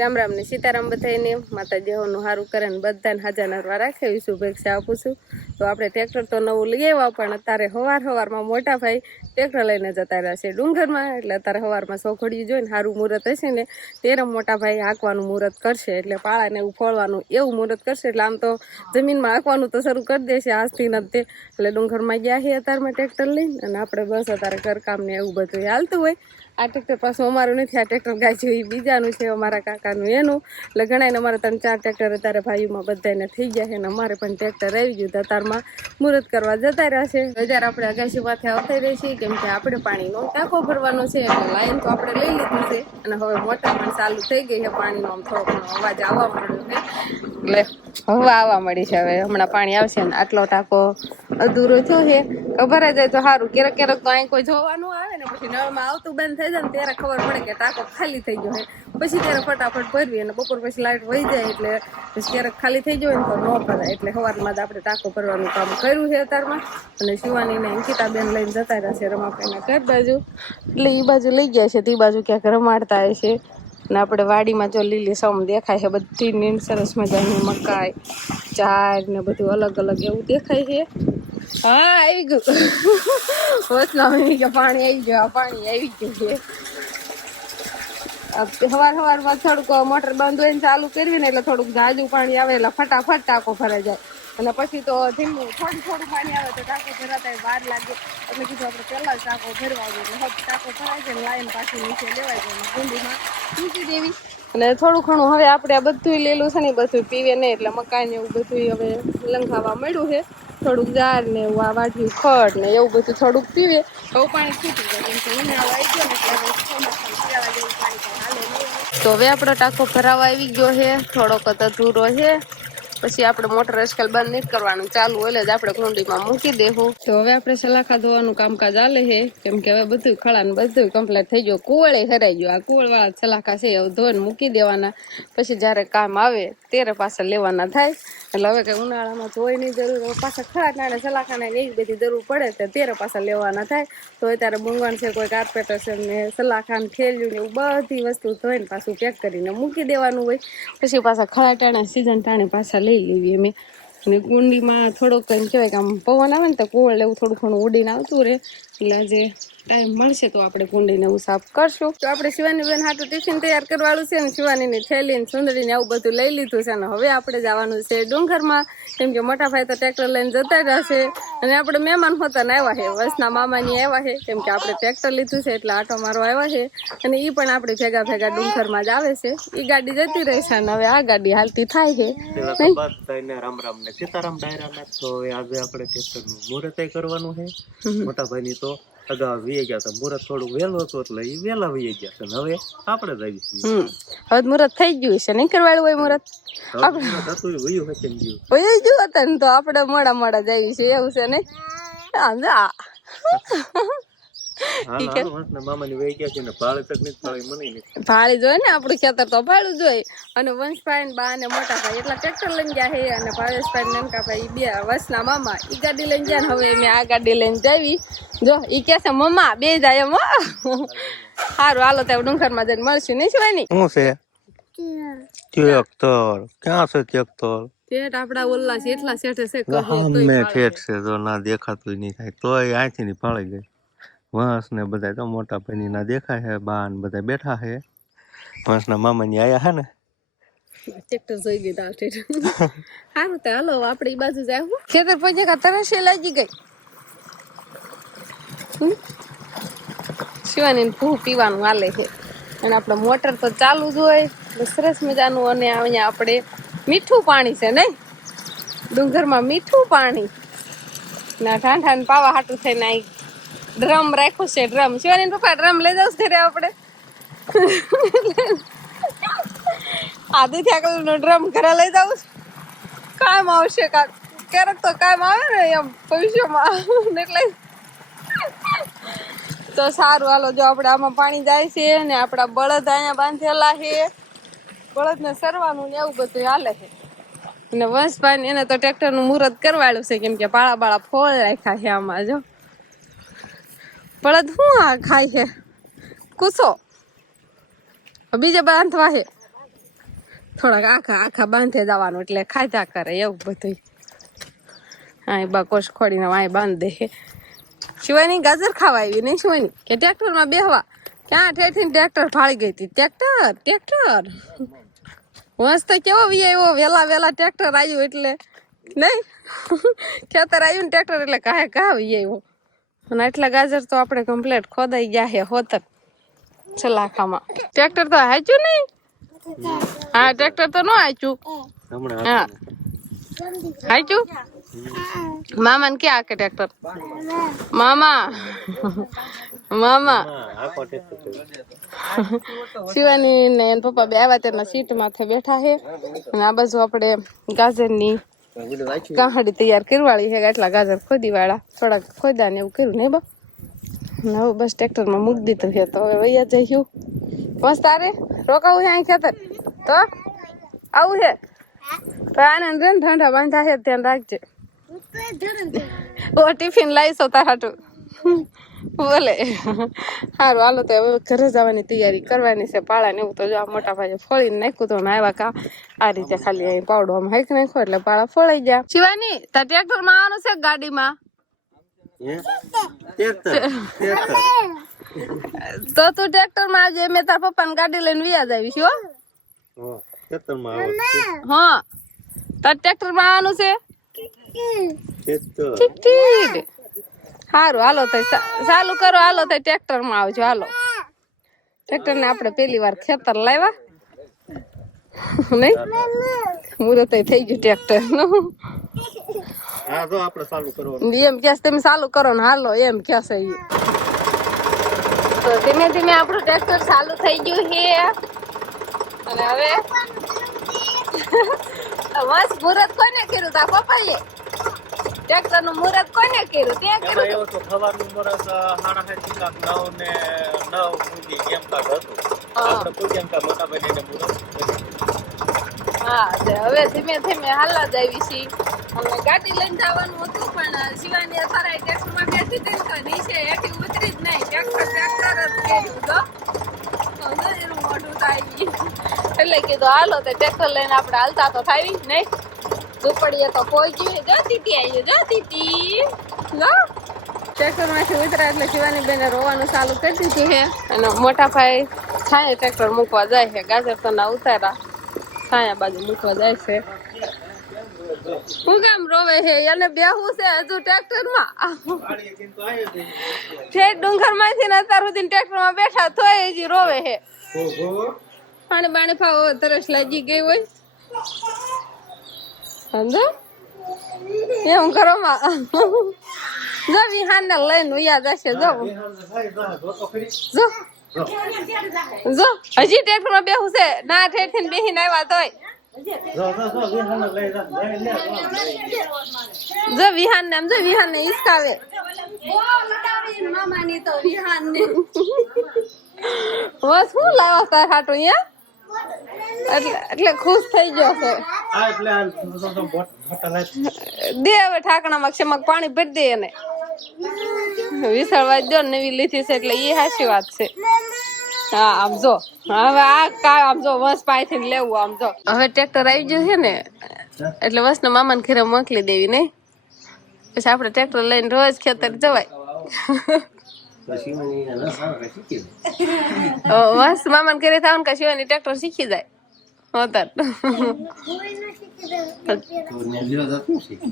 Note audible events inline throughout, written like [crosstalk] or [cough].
રામ રામ ને સીતારામ બધાને માતાજી હોનું સારું કરે ને બધાને હાજર નરવા રાખે શુભેચ્છા આપું છું. તો આપણે ટ્રેક્ટર તો નવું લઈ આવ્યા, પણ અત્યારે હવાર હવારમાં મોટા ભાઈ ટ્રેક્ટર લઈને જતા રહ્યા છે ડુંગરમાં, એટલે અત્યારે હવારમાં સોખડિયું જોઈને સારું મુહૂર્ત હશે ને ત્યારે મોટા ભાઈ હાંકવાનું મુહૂર્ત કરશે, એટલે પાળાને એવું ફોળવાનું એવું મુહૂર્ત કરશે, એટલે આમ તો જમીનમાં હાંકવાનું તો શરૂ કરી દેશે આજથી તે. એટલે ડુંગરમાં ગયા છે અત્યારમાં ટ્રેક્ટર લઈને, અને આપણે બસ અત્યારે ઘરકામ ને એવું બધું હાલતું હોય. આ ટ્રેક્ટર પાછું અમારું નથી, આ ટ્રેક્ટર ગાય છે એ બીજાનું છે, અમારા કાકાનું એનું. એટલે ઘણાને અમારે ત્રણ ચાર ટ્રેક્ટર અત્યારે ભાઈઓમાં બધાને થઈ ગયા છે, અને અમારે પણ ટ્રેક્ટર આવી ગયું દતારમાં મુહૂર્ત કરવા જતા રહ્યા છે. હજાર આપણે અગાસી માથે આવતા રહીએ છીએ, કેમ કે આપણે પાણીનો ટાંકો ભરવાનો છે એટલે લાઈન તો આપણે લઈ લીધી છે. અને હવે મોટર પણ ચાલુ થઈ ગઈ છે, પાણીનો આમ થોડો ઘણો અવાજ આવવા મળ્યો છે. એટલે હવા આવવા મળી છે હવે. હમણાં પાણી આવશે ને આટલો ટાંકો અધૂરો થયો છે. ખબર જ તો સારું. ક્યારેક ક્યારેક તો અહીં કોઈ જોવાનું આવે ને, પછી નળમાં આવતું બંધ થઈ જાય ને, ત્યારે ખબર પડે કે ટાંકો ખાલી થઈ ગયો છે. પછી ત્યારે ફટાફટ ભરવી અને બપોર પછી લાઇટ વહી જાય એટલે પછી ક્યારેક ખાલી થઈ ગયો ને તો ન ભરાય. એટલે સવારમાં જ આપણે ટાંકો ભરવાનું કામ કર્યું છે અત્યારમાં. અને શિવાની ને અંકિતાબેન લઈને જતા રહેશે રમાભાઈના ઘર બાજુ. એટલે એ બાજુ લઈ ગયા છે, તે બાજુ ક્યાંક રમાડતા હશે ને આપણે વાડીમાં જો લીલી સમ દેખાય છે, બધી નીંદ સરસ મજાની મકાઈ, ચાર ને બધું અલગ અલગ એવું દેખાય છે. હા, આવી ગયું. કે પાણી આવી ગયું પાણી આવી ગયું છે. સવાર સવારમાં થોડુંક મોટર બંધ હોય ને ચાલુ કરવી ને એટલે થોડુંક જાજુ પાણી આવે એટલે ફટાફટ ટાંકો ભરાઈ જાય. અને પછી તો ધીમું થોડું થોડું પાણી આવે તો ટાંકો ભરાતા વાર લાગે. એટલે કીધું આપણે પહેલા જ ટાંકો ભરવા જોઈએ. હવે ટાંકો ભરાય છે લાઈન પાછી નીચે લેવાય છે. ગુંડીમાં મૂકી દેવી. અને થોડું ઘણું હવે આપણે આ બધું લેલું છે ને બધું પીવે નહીં એટલે મકાન એવું બધું હવે લંઘાવા મળ્યું છે. થોડુંક ગાર ને એવું આ વાઢ્યું, ખડ ને એવું બધું થોડુંક પીવે. હવે પાણી છૂટી જાય. આવી ગયો તો હવે આપણો ટાંકો ભરાવા આવી ગયો છે. થોડોક અધૂરો છે. પછી આપણે મોટર આજકાલ બંધ નહીં કરવાનું. ચાલુ એટલે જ આપણે કુંડીમાં મૂકી દેવું. તો હવે આપણે સલાખા ધોવાનું કામકાજ ચાલે છે. કેમ કે હવે બધું ખળા બધું કમ્પ્લીટ થઈ ગયું. કુવળે હરાઈ ગયું. આ કુવળ વાળા સલાખા છે હવે ધોઈને મૂકી દેવાના. પછી જ્યારે કામ આવે ત્યારે પાછા લેવાના થાય. એટલે હવે કઈ ઉનાળામાં ધોઈની જરૂર. પાછા ખળા નાને સલાખાને એવી બધી જરૂર પડે તો ત્યારે પાછા લેવાના થાય. તો અત્યારે મૂંગણ છે, કોઈ કાર્પેટર છે ને સલાખાને થેલ્યું ને એવું બધી વસ્તુ ધોઈને પાછું પેક કરીને મૂકી દેવાનું હોય. પછી પાછા ખળા ટાણે, સીઝન ટાણે પાછા લઈ લેવી અમે અને કુંડીમાં થોડોક એમ કહેવાય કે આમ પવન આવે ને તો કોળ એવું થોડું ઘણું ઉડીને આવતું રહે. એટલે આજે ટાઈમ મળશે તો આપણે કુંડીને એવું સાફ કરશું. તો આપણે શિવાની બેન હાટું ટિફિન તૈયાર કરવાનું છે ને શિવાનીની થેલી ને સુંદરીને આવું બધું લઈ લીધું છે અને હવે આપણે જવાનું છે ડુંગરમાં. કેમ કે મોટા ભાઈ તો ટ્રેક્ટર લઈને જતા જશે અને આપણે મહેમાન હોતા ને આવ્યા છે. વર્ષના મામાની આવ્યા છે. કેમ કે આપણે ટ્રેક્ટર લીધું છે એટલે આટો મારો આવ્યા છે. અને એ પણ આપણે ભેગા ભેગા ડુંગરમાં જ આવે છે. એ ગાડી જતી રહેશે અને હવે આ ગાડી હાલતી થાય છે. રામ રામ ને સીતારામ ડાયરાના તો આજે આપણે ટ્રેક્ટરનું મુહૂર્ત કરવાનું છે. મોટા ભાઈની તો અગાઉ વીએ ગયા હતા મુહૂર્ત થોડું વહેલું હતું એટલે એ વહેલા વીએ ગયા છે હવે આપણે જ આવી છીએ. હવે મુહૂર્ત થઈ ગયું છે નહીં કરવાળું હોય મુહૂર્ત હતું વયું હશે ને ગયું. તો આપણે મોડા મોડા જઈએ છે એવું છે ને? આ જા. હાલ હાલ વંશના મામાની વહી ગયા છે ને ભાડે તક નથી ભાડે મને નથી. ભાળી જોઈએ ને આપણું ખેતર તો ભાળું જોઈએ અને વંશભાઈ ને બા ને મોટા ભાઈ એટલા ટ્રેક્ટર લઈને ગયા છે અને ભાવેશભાઈ ને બે વંશના મામા ઈ ગાડી લઈને ગયા ને હવે અમે આ ગાડી લઈને જાવી. જો ઈ કે છે મમ્મા બે જાય એમ સારું હાલો ત્યાં ડુંગરમાં જઈને મળશું નહીં શું ની શું છે? ટ્રેક્ટર. ક્યાં છે ટ્રેક્ટર? આપડા ઓલા છે એટલા શેઠે છે કહો ઠેઠ છે ના દેખાતું નહીં થાય તોય અહીંથી ની ફાળી ગઈ. વંશ ને બધા તો મોટા ભાઈની ના દેખાય છે બા ને બધા બેઠા છે વંશના મામાની આયા હે ને? ટ્રેક્ટર જોઈ ગઈ દાલ સારું તો હાલો આપણે બાજુ જાય હું ખેતર પહોંચે કા તરસે લાગી ગઈ. શિવાની ને ભૂ પીવાનું હાલે છે. અને આપણે મોટર તો ચાલુ જ હોય સરસ મજાનું અને અહીંયા આપણે મીઠું પાણી છે નહીં ડુંગરમાં મીઠું પાણી. ના ઠાંઠા ને પાવા હાટું થઈને આ ડ્રમ રાખ્યું છે ડ્રમ શિવાની પપ્પા ડ્રમ લઈ જાવ ઘરે આપણે. આદિથી આગળ નો ડ્રમ ઘરે લઈ છું. કામ આવશે ક્યારેક તો કામ આવે ને એમ ભવિષ્યમાં. એટલે તો સારું, હાલો, જો આપણે આમાં પાણી જાય છે ને આપણા બળદ અહીંયા બાંધેલા છે. બળદને સરવાનું ને એવું બધું હાલે છે. અને વંશભાઈ એને તો ટ્રેક્ટરનું મુહૂર્ત કરવાડ્યું છે, કેમ કે પાળા બાળા ફોલ રાખ્યા છે આમાં, જો. બળદ હું આ ખાય છે? કૂસો. બીજે બાંધવા છે. થોડાક આખા આખા બાંધે જવાનું એટલે ખાધા કરે એવું બધું હા બા કોશ ખોડીને વાંય બાંધે દે શિવાની ગાજર ખાવા આવી નહીં શિવાની? કે ટ્રેક્ટરમાં બેહવા? ક્યાં ઠેઠી ટ્રેક્ટર ફાળી ગઈ હતી? Tractor tractor. મસ્ત કેવો વી આવ્યો વેલા વેલા ટ્રેક્ટર આવ્યું એટલે. નહીં? [laughs] ખેતર આવ્યું ને ટ્રેક્ટર એટલે કાહે કાહ વી આવ્યો અને આટલા ગાજર તો આપણે કમ્પ્લીટ ખોદાઈ ગયા છે હોતર છલાખામાં. ટ્રેક્ટર તો હાચ્યું નહીં? હા ટ્રેક્ટર તો ન હાચ્યું. હા. હાચ્યું. મામાને ક્યાં કે ટ્રેક્ટર? મામા. મામા. શિવાની ને પપ્પા બે આવ્યા તેના સીટ માથે બેઠા છે. અને આ બાજુ આપણે ગાજરની કાહડી તૈયાર કરવાળી હે એટલા ગાજર ખોદી વાળા થોડાક ખોદા ને એવું કર્યું ને બા. અને હવે બસ ટ્રેક્ટરમાં મૂકી દીધું છે. તો હવે વૈયા જઈશું. મસ્ત તારે રોકાવું છે અહીં ખેતર. તો? આવું છે? તો આનંદ રે ઠંડા બાંધા છે. ધ્યાન રાખજે. ઓ ટિફિન લાવીશો તારાટું બોલે સારું હાલો તો હવે ઘરે જવાની તૈયારી કરવાની છે પાળા ને એવું તો જો આ મોટા ભાઈ ફળીને નાખ્યું તો ને આવ્યા કા. આ રીતે ખાલી અહીં પાવડો આમ હાઈક નાખ્યો એટલે પાળા ફોડાઈ ગયા. શિવાની તાર ટ્રેક્ટરમાં આવવાનું છે ગાડીમાં. તો તું ટ્રેક્ટરમાં આવજે મેં તાર પપ્પાની ગાડી લઈને વ્યાજ આવે છે. હા તાર ટ્રેક્ટરમાં આવવાનું છે? ઠીક ઠીક. સારું હાલો તો ચાલુ કરો હાલો તો ટ્રેક્ટરમાં આવજો હાલો. ટ્રેક્ટર ને આપણે પેલી વાર ખેતર લાવ્યા. નહીં? મુહૂર્ત થઈ ગયું ટ્રેક્ટર. હા એમ કે તમે ચાલુ કરો ને હાલો એમ કે છે તો ધીમે ધીમે આપણું ટ્રેક્ટર ચાલુ થઈ ગયું છે. અને હવે [laughs] બસ મુહૂર્ત કોને કર્યું તા પપ્પાએ? ટ્રેક્ટરનું મુહૂર્ત કોને કર્યું? ત્યાં કર્યું એવું તો સવારનું મુહૂર્ત સાડા સાત કાંક નવ ને નવ સુધી એમ કાક હતું. આપણે કોઈ એમ કાક મોટા ભાઈ ને મુહૂર્ત હા હવે ધીમે ધીમે હાલા જ આવી છી અમે ગાડી લઈને જવાનું હતું પણ શિવાની અત્યારે ટ્રેક્ટરમાં બેઠી હતી તો નીચે હેઠી ઉતરી જ નહીં. ટ્રેક્ટર ટ્રેક્ટર જ કર્યું તો. તો મોઢું થાય. એટલે કીધું હાલો તે ટ્રેક્ટર લઈને આપણે હાલતા તો થાય નહીં. ઝૂંપડીએ તો પહોંચી જતી હતી આવી જતી હતી લો. ટ્રેક્ટરમાંથી ઉતર્યા એટલે શિવાની બેને રોવાનું ચાલુ કરી દીધું છે. અને મોટા ભાઈ છાંયે ટ્રેક્ટર મૂકવા જાય છે. ગાજર તો ના ઉતારા છાયા બાજુ મૂકવા જાય છે. હું કેમ રોવે છે? એને બેહવું છે હજુ ટ્રેક્ટરમાં ઠેક ડુંગરમાંથી ને અત્યાર સુધી ટ્રેક્ટરમાં બેઠા તોય હજી રોવે છે. પાણી બાણી ફાવો તરસ લાગી ગઈ હોય. સમજો એમ કરો માં જો વિહાન ને લઈને ઉયા જશે જો જો જો હજી ટ્રેક્ટરમાં બેહું છે ના ઠેરથી બેહીને આવ્યા તોય જો વિહાન ને આમ જો વિહાન ને હિસકાવે મામાની તો વિહાન ને બસ શું લાવા તાર હાટું અહીંયા એટલે એટલે ખુશ થઈ ગયો છે દે હવે ઠાકણામાં ક્ષમક પાણી ભરી દે એને. વિસળવા દો ને નવી લીધી છે એટલે એ સાચી વાત છે. હા આમ જો. હવે આ કા આમ જો વસ પાયથી લેવું આમ જો. હવે ટ્રેક્ટર આવી ગયું છે ને એટલે વસ ને મામાને ઘરે મોકલી દેવી નહીં પછી આપણે ટ્રેક્ટર લઈને રોજ ખેતર જવાય. વસ મામાને ઘરે થવાનું કે શિવાની ટ્રેક્ટર શીખી જાય.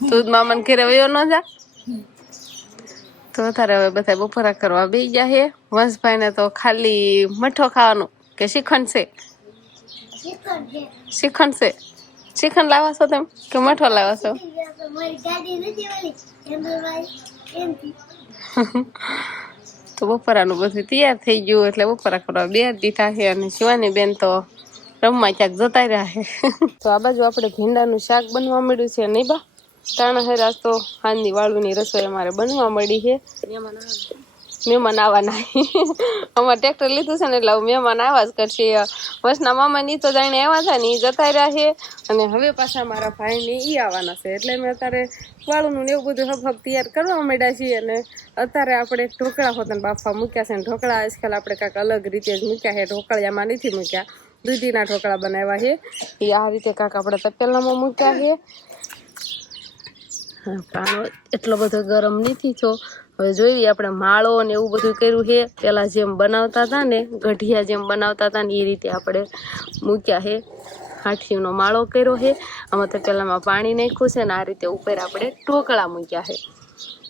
તું જ મામાને ઘરે વયો ન જા. તો તારે હવે બધા બપોરા કરવા બે ગયા છે વંશભાઈ ને તો ખાલી મઠો ખાવાનું કે શ્રીખંડ છે? શ્રીખંડ છે. શ્રીખંડ લાવા છો તમે કે મઠો લાવા છો તો બપોરાનું બધું તૈયાર થઈ ગયું એટલે બપોરા કરવા બે દીધા છે અને શિવાની બેન તો રમવા ક્યાંક જતા રહ્યા છે. તો આ બાજુ આપણે ભીંડાનું શાક બનવા મળ્યું છે નહીં બા? તાણા હેરાસ તો હાંજની વાળુની રસોઈ અમારે બનવા મળી છે. મહેમાન આવવાના અમારે ટ્રેક્ટર લીધું છે ને એટલે મહેમાન આવા જ કરશે. વસના મામાની તો જાણે આવ્યા હતા ને એ જતા રહ્યા છે. અને હવે પાછા મારા ભાઈને એ આવવાના છે. એટલે મેં અત્યારે વાળુનું ને એવું બધું હબ હબ તૈયાર કરવા માંડ્યા છીએ અને અત્યારે આપણે ઢોકળા હોતા બાફા મૂક્યા છે. ને ઢોકળા આજકાલ આપણે કાંઈક અલગ રીતે જ મૂક્યા છે. ઢોકળિયામાં નથી મૂક્યા. દૂધીના ઢોકળા બનાવ્યા છે. એ આ રીતે કાંક આપણે તપેલામાં મૂક્યા છે. પાનો એટલો બધો ગરમ નથી થયો. હવે જોઈએ આપણે માળો ને એવું બધું કર્યું છે. પહેલાં જેમ બનાવતા હતા ને, ગઢિયા જેમ બનાવતા હતા ને, એ રીતે આપણે મૂક્યા છે. હાઠીનો માળો કર્યો છે. આમાં તો પેલામાં પાણી નાખ્યું છે ને, આ રીતે ઉપર આપણે ઢોકળા મૂક્યા છે.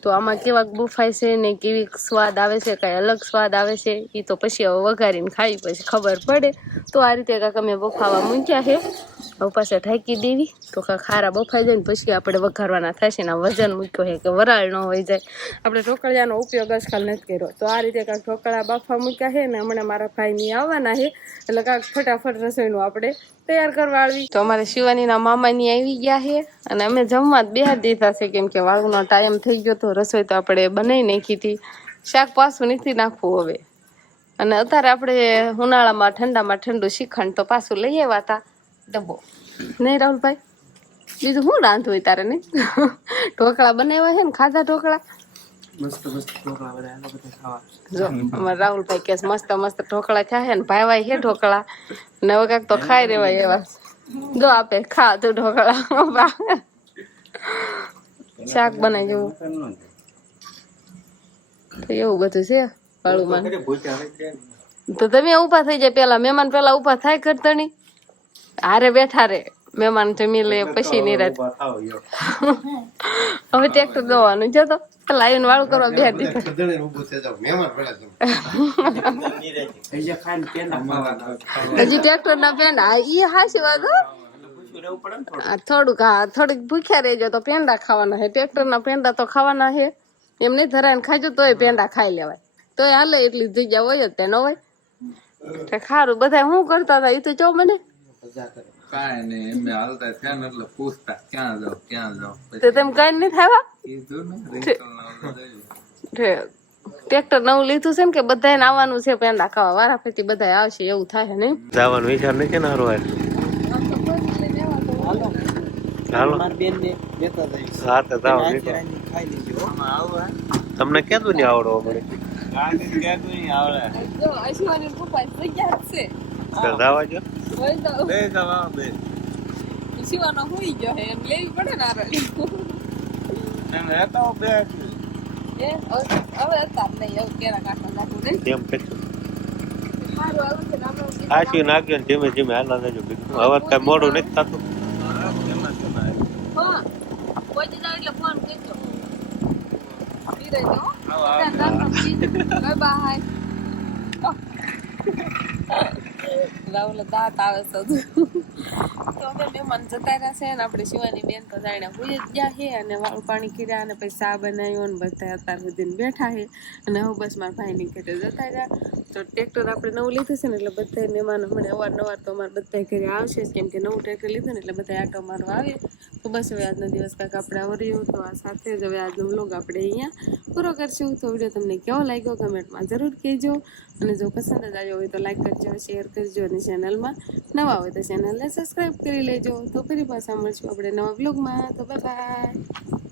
તો આમાં કેવા બુફાય છે ને કેવી સ્વાદ આવે છે, કાંઈ અલગ સ્વાદ આવે છે એ તો પછી હવે વઘારીને ખાઈ પછી ખબર પડે. તો આ રીતે કાંક અમે બફાવા મૂક્યા છે. હવે પાછા ઢાંકી દેવી. તો ખારા બફાઈ જાય ને પછી આપણે વઘારવાના થશે ને વજન મૂક્યો છે કે વરાળ ન હોય જાય. આપણે ઢોકળિયાનો ઉપયોગ આજકાલ નથી કર્યો. તો આ રીતે કાંક ઢોકળા બાફા મૂક્યા છે ને હમણાં મારા ભાઈની આવવાના છે. એટલે કાંક ફટાફટ રસોઈનું આપણે તૈયાર કરવા આવી તો અમારે શિવાનીના મામાની આવી ગયા છે અને અમે જમવા જ બેહાર દીધા છે. કેમ કે વાળુનો ટાઈમ થઈ ગયો તો રસોઈ તો આપણે બનાવી નાખી હતી. શાક પાછું નથી નાખવું હવે. અને અત્યારે આપણે ઉનાળામાં ઠંડામાં ઠંડુ શ્રીખંડ તો પાછું લઈ આવ્યા હતા. ડબ્બો. નહીં રાહુલભાઈ? બીજું શું રાંધવું હોય તારે નહીં? ઢોકળા બનાવ્યા છે ને ખાધા ઢોકળા? મસ્ત મસ્ત ઢોકળા બધા ખાવા જો અમારા રાહુલભાઈ કે મસ્ત મસ્ત ઢોકળા છે ને ભાઈવાય છે ઢોકળા. ને હવે કાંક તો ખાઈ રેવાય એવા. જો આપે ખા તું ઢોકળા. શાક બનાવી જેવું તો એવું બધું છે વાળું તો તમે ઊભા થઈ જાય પેલા મહેમાન પેલા ઊભા થાય કરતણી હારે બેઠા રે. મહેમાન જમી લે પછી નિરાત હવે ટ્રેક્ટર દોવાનું જો તો. લાઈન વાળું કરવા બે હજી ટ્રેક્ટર ના પેંડ. ઈ હાસી વાત હો. થોડુંક હા થોડીક ભૂખ્યા રહેજો તો પેંડા ખાવાના છે. ટ્રેક્ટર ના પેંડા તો ખાવાના છે. એમ નહીં ધરાઈને ખાજો તોય પેંડા ખાઈ લેવાય. તોય હાલે એટલી જગ્યા હોય જ તે ન હોય. સારું ખારું બધા શું કરતા હતા? એ તો જો મને. કાંઈ નહીં એમને હાલતા થયા ને એટલે પૂછતા ક્યાં જાવ ક્યાં જાવ તો તેમ કઈ નહીં થયા કીધું ને રિંકલના ઓલા જોયું. ટ્રેક્ટર નવું લીધું છે ને કે બધાને આવવાનું છે પેંડા ખાવા વારા બધા આવશે એવું થાય ને જવાનો વિચાર નથી ને હારો હાલો. મારી બેન ને લેતા જઈશ. હા તો જાઓ નીકળો. રાંધી ખાઈ લેજો આમાં આવું હે? તમને ક્યાં નહીં આવડો? ગાંધીને આવડે. જો અશ્વાની પપ્પા જગ્યા જ છે તો જવા જો હોય તો બે જવા બે. શિવાનો હોઈ ગયો હે એમ લેવી પડે ને આરે એમ રહેતા હો બે છે. એ હવે હવે અત્યારે નહીં એવું કેરા કાઢવા નાખું નહીં કેમ પછી મારું આવું છે રામ રામ આશી નાખ્યો ને ધીમે ધીમે હાલા જજો બીજું હવે કઈ મોડું નથી થતું એમાં શું થાય? હા કોઈ જાવ એટલે ફોન કરજો ઈ રહેજો હો. આવો, આવો. રામ રામ જી. બાય બાય રાહુલ દાંત આવે તો તો હવે મહેમાન જતા રહ્યા છે ને આપણે શિવાની બેન તો જાણે હોય જ ગયા છે અને વાળું પાણી કર્યા અને પછી ચા બનાવ્યો ને બધા અત્યાર સુધી બેઠા છે. અને હવે બસ મારા ભાઈની ઘરે જતા રહ્યા. તો ટ્રેક્ટર આપણે નવું લીધું છે ને એટલે બધા મહેમાન હમણાં અવારનવાર તો અમારે બધા ઘરે આવશે કેમ કે નવું ટ્રેક્ટર લીધું ને એટલે બધા આટો મારવા આવે. તો બસ હવે આજનો દિવસ કાંઈક આપણે આવર્યું તો આ સાથે જ હવે આજનો વ્લોગ આપણે અહીંયા પૂરો કરશું. તો વીડિયો તમને કેવો લાગ્યો કમેન્ટમાં જરૂર કહેજો. અને જો પસંદ જ આવ્યો હોય તો લાઈક કરજો શેર કરજો અને ચેનલમાં નવા હોય તો ચેનલને સબસ્ક્રાઈબ કરી લેજો. તો ફરી પાછા મળશું આપણે નવા બ્લોગમાં તો બાય